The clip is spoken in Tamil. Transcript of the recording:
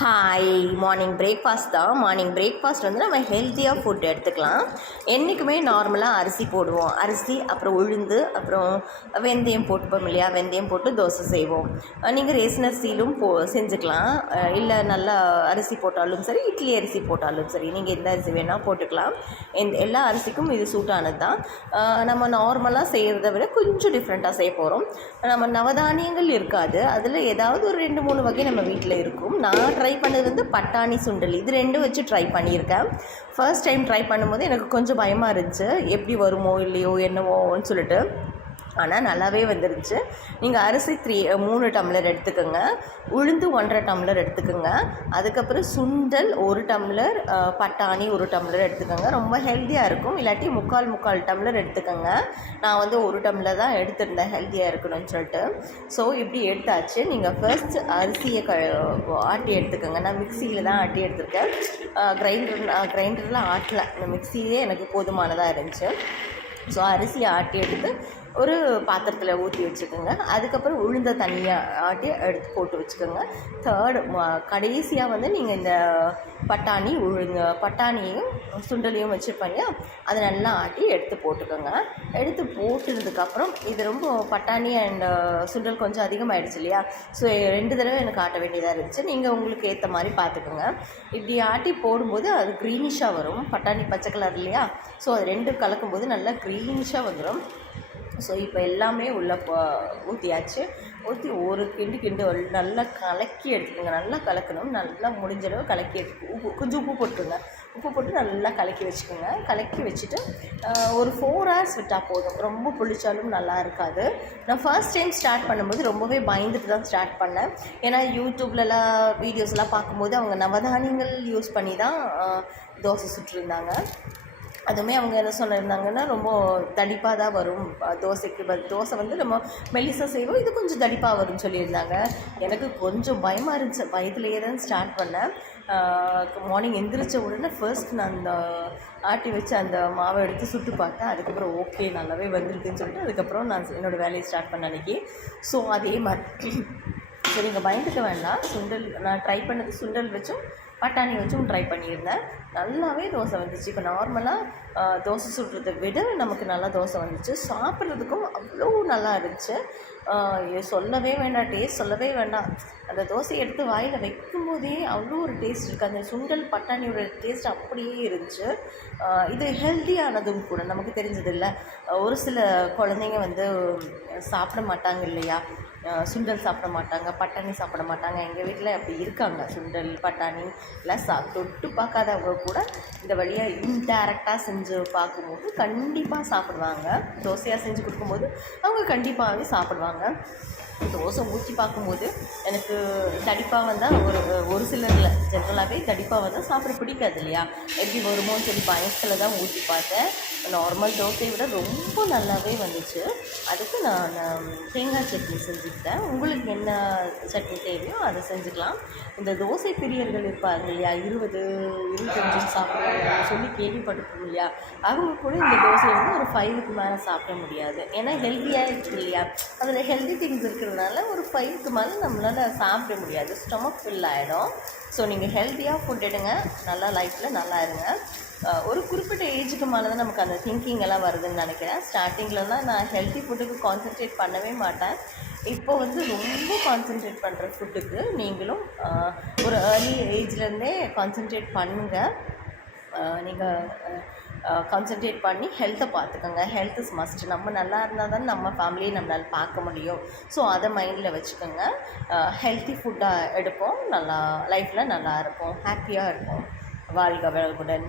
ஹாய் மார்னிங் பிரேக்ஃபாஸ்ட் தான். மார்னிங் பிரேக்ஃபாஸ்ட் வந்து நம்ம ஹெல்த்தியாக ஃபுட் எடுத்துக்கலாம். என்றைக்குமே நார்மலாக அரிசி போடுவோம். அரிசி அப்புறம் உளுந்து அப்புறம் வெந்தயம் போட்டுப்போம் இல்லையா, வெந்தயம் போட்டு தோசை செய்வோம். நீங்கள் ரேஷன் அரிசியிலும் செஞ்சுக்கலாம். இல்லை நல்லா அரிசி போட்டாலும் சரி, இட்லி அரிசி போட்டாலும் சரி, நீங்கள் எந்த அரிசி வேணால் போட்டுக்கலாம். எல்லா அரிசிக்கும் இது சூட்டானது தான். நம்ம நார்மலாக செய்கிறத விட கொஞ்சம் டிஃப்ரெண்ட்டாக செய்ய போகிறோம். நம்ம நவதானியங்கள் இருக்காது, அதில் ஏதாவது ஒரு 2-3 வகை நம்ம வீட்டில் இருக்கும். நான் ட்ரை பண்ணது வந்து பட்டாணி சுண்டல், இது ரெண்டும் வச்சு ட்ரை பண்ணியிருக்கேன். ஃபர்ஸ்ட் டைம் ட்ரை பண்ணும்போது எனக்கு கொஞ்சம் பயமாக இருந்துச்சு, எப்படி வருமோ இல்லையோ என்னவோன்னு சொல்லிட்டு. ஆனால் நல்லாவே வந்துருச்சு. நீங்கள் அரிசி 3 டம்ளர் எடுத்துக்கோங்க, உளுந்து 1.5 டம்ளர் எடுத்துக்கோங்க, அதுக்கப்புறம் சுண்டல் 1 டம்ளர், பட்டாணி 1 டம்ளர் எடுத்துக்கோங்க. ரொம்ப ஹெல்த்தியாக இருக்கும். இல்லாட்டி முக்கால் டம்ளர் எடுத்துக்கோங்க. நான் வந்து 1 டம்ளர் தான் எடுத்துருந்தேன் ஹெல்த்தியாக இருக்கணும்னு சொல்லிட்டு. ஸோ இப்படி எடுத்தாச்சு. நீங்கள் ஃபர்ஸ்ட் அரிசியை ஆட்டி எடுத்துக்கோங்க. நான் மிக்சியில் தான் ஆட்டி எடுத்துருக்கேன். கிரைண்டரில் ஆட்டலை, மிக்சியிலே எனக்கு போதுமானதாக இருந்துச்சு. ஸோ அரிசியை ஆட்டி எடுத்து ஒரு பாத்திரத்தில் ஊற்றி வச்சுக்கோங்க. அதுக்கப்புறம் உளுந்த தனியாக ஆட்டி எடுத்து போட்டு வச்சுக்கோங்க. கடைசியாக வந்து நீங்கள் இந்த பட்டாணியையும் சுண்டலையும் வச்சுருப்பீங்க, அதை நல்லா ஆட்டி எடுத்து போட்டுக்கோங்க. எடுத்து போட்டுறதுக்கப்புறம் இது ரொம்ப பட்டாணி அண்ட் சுண்டல் கொஞ்சம் அதிகமாகிடுச்சு இல்லையா, ஸோ 2 தடவை எனக்கு ஆட்ட வேண்டியதாக இருந்துச்சு. நீங்கள் உங்களுக்கு ஏற்ற மாதிரி பார்த்துக்கோங்க. இப்படி ஆட்டி போடும்போது அது க்ரீனிஷாக வரும். பட்டாணி பச்சை கலர் இல்லையா, ஸோ அது 2 கலக்கும்போது நல்லா க்ரீனிஷாக வந்துடும். ஸோ இப்போ எல்லாமே உள்ளே ஊற்றியாச்சு. ஊற்றி ஒரு கிண்டு நல்லா கலக்கி எடுத்துக்கோங்க. நல்லா கலக்கணும். நல்லா முடிஞ்சளவு கலக்கி எடுத்து கொஞ்சம் உப்பு போட்டுருங்க. உப்பு போட்டு நல்லா கலக்கி வச்சுக்கோங்க. கலக்கி வச்சுட்டு ஒரு 4 hours விட்டால் போதும். ரொம்ப புளிச்சாலும் நல்லா இருக்காது. நான் ஃபர்ஸ்ட் டைம் ஸ்டார்ட் பண்ணும்போது ரொம்பவே பயந்துட்டு தான் ஸ்டார்ட் பண்ணேன். ஏன்னா யூடியூப்லலாம் வீடியோஸ்லாம் பார்க்கும்போது அவங்க நவதானியங்கள் யூஸ் பண்ணி தான் தோசை சுட்டுருந்தாங்க. அதுவுமே அவங்க என்ன சொல்லியிருந்தாங்கன்னா, ரொம்ப தடிப்பாக தான் வரும் தோசைக்கு. தோசை வந்து நம்ம மெல்லிசாக செய்வோம், இது கொஞ்சம் தடிப்பாக வரும்னு சொல்லியிருந்தாங்க. எனக்கு கொஞ்சம் பயமாக இருந்துச்சு. பயத்துலேயே தான் ஸ்டார்ட் பண்ணேன். மார்னிங் எந்திரிச்ச உடனே ஃபர்ஸ்ட் நான் அந்த ஆட்டி வச்சு அந்த மாவை எடுத்து சுட்டு பார்த்தேன். அதுக்கப்புறம் ஓகே நல்லாவே வந்திருக்குன்னு சொல்லிட்டு அதுக்கப்புறம் நான் என்னோடய வேலையை ஸ்டார்ட் பண்ண அன்றைக்கி. ஸோ அதே மாதிரி ஸோ நீங்கள் பயந்துக்க வேண்டாம். சுண்டல் நான் ட்ரை பண்ணது சுண்டல் வச்சும் பட்டாணி வச்சும் ட்ரை பண்ணியிருந்தேன். நல்லாவே தோசை வந்துச்சு. இப்போ நார்மலாக தோசை சுடுறதை விட நமக்கு நல்லா தோசை வந்துச்சு. சாப்பிட்றதுக்கும் அவ்வளோ நல்லா இருந்துச்சு. சொல்லவே வேண்டாம், டேஸ்ட் சொல்லவே வேண்டாம். அந்த தோசையை எடுத்து வாயில் வைக்கும்போதே அவ்வளோ ஒரு டேஸ்ட் இருக்குது. அந்த சுண்டல் பட்டாணியோட டேஸ்ட் அப்படியே இருந்துச்சு. இது ஹெல்த்தியானதும் கூட, நமக்கு தெரிஞ்சதில்லை. ஒரு சில குழந்தைங்க வந்து சாப்பிட மாட்டாங்க இல்லையா, சுண்டல் சாப்பிட மாட்டாங்க, பட்டாணி சாப்பிட மாட்டாங்க. எங்கள் வீட்டில் அப்படி இருக்காங்க. சுண்டல் பட்டாணி எல்லாம் தொட்டு பார்க்காதவங்க கூட இந்த வழியாக இன்டைரக்டாக செஞ்சு பார்க்கும்போது கண்டிப்பாக சாப்பிடுவாங்க. தோசையாக செஞ்சு கொடுக்கும்போது அவங்க கண்டிப்பாகவே சாப்பிடுவாங்க. தோசை ஊற்றி பார்க்கும்போது எனக்கு தடிப்பாக வந்தால் ஒரு சிலரில் ஜென்ரலாகவே தடிப்பாக வந்தால் சாப்பிட பிடிக்காது இல்லையா, எப்படி வருமோன்னு சொல்லி பயத்தில் தான் ஊற்றி பார்த்தேன். நார்மல் தோசையை விட ரொம்ப நல்லாவே வந்துச்சு. அதுக்கு நான் தேங்காய் சட்னி செஞ்சுக்கிட்டேன். உங்களுக்கு என்ன சட்னி தேவையோ அதை செஞ்சுக்கலாம். இந்த தோசை பிரியர்கள் இருப்பாங்க இல்லையா, 20-25 சாப்பிடுவாங்க சொல்லி கேள்விப்பட்டிருக்கோம் இல்லையா, அவங்க கூட இந்த தோசையை வந்து ஒரு 5க்கு மேலே சாப்பிட முடியாது. ஏன்னா ஹெல்த்தியாக இருக்குது இல்லையா, அதில் ஹெல்த்தி திங்ஸ் இருக்கிறதுனால ஒரு 5க்கு மேலே நம்மளால் சாப்பிட முடியாது, ஸ்டொமக் ஃபில் ஆகிடும். ஸோ நீங்கள் ஹெல்த்தியாக ஃபுட் எடுங்க, நல்லா லைஃப்பில் நல்லா இருங்க. ஒரு குறிப்பிட்ட ஏஜுக்கு மேலே தான் நமக்கு அந்த திங்கிங் எல்லாம் வருதுன்னு நினைக்கிறேன். ஸ்டார்டிங்லலாம் நான் ஹெல்த்தி ஃபுட்டுக்கு கான்சன்ட்ரேட் பண்ணவே மாட்டேன். இப்போ வந்து ரொம்ப கான்சன்ட்ரேட் பண்ணுற ஃபுட்டுக்கு நீங்களும் ஒரு ஏர்லி ஏஜ்லேருந்தே கான்சன்ட்ரேட் பண்ணுங்கள். நீங்கள் கான்சன்ட்ரேட் பண்ணி ஹெல்த்தை பார்த்துக்கோங்க. Health is must. நம்ம நல்லா இருந்தால் தான் நம்ம ஃபேமிலியை நம்மளால் பார்க்க முடியும். ஸோ அதை மைண்டில் வச்சுக்கோங்க. ஹெல்த்தி ஃபுட்டாக எடுப்போம், நல்லா லைஃப்பில் நல்லா இருப்போம், ஹாப்பியாக இருப்போம். வாழ்க வளமுடன்.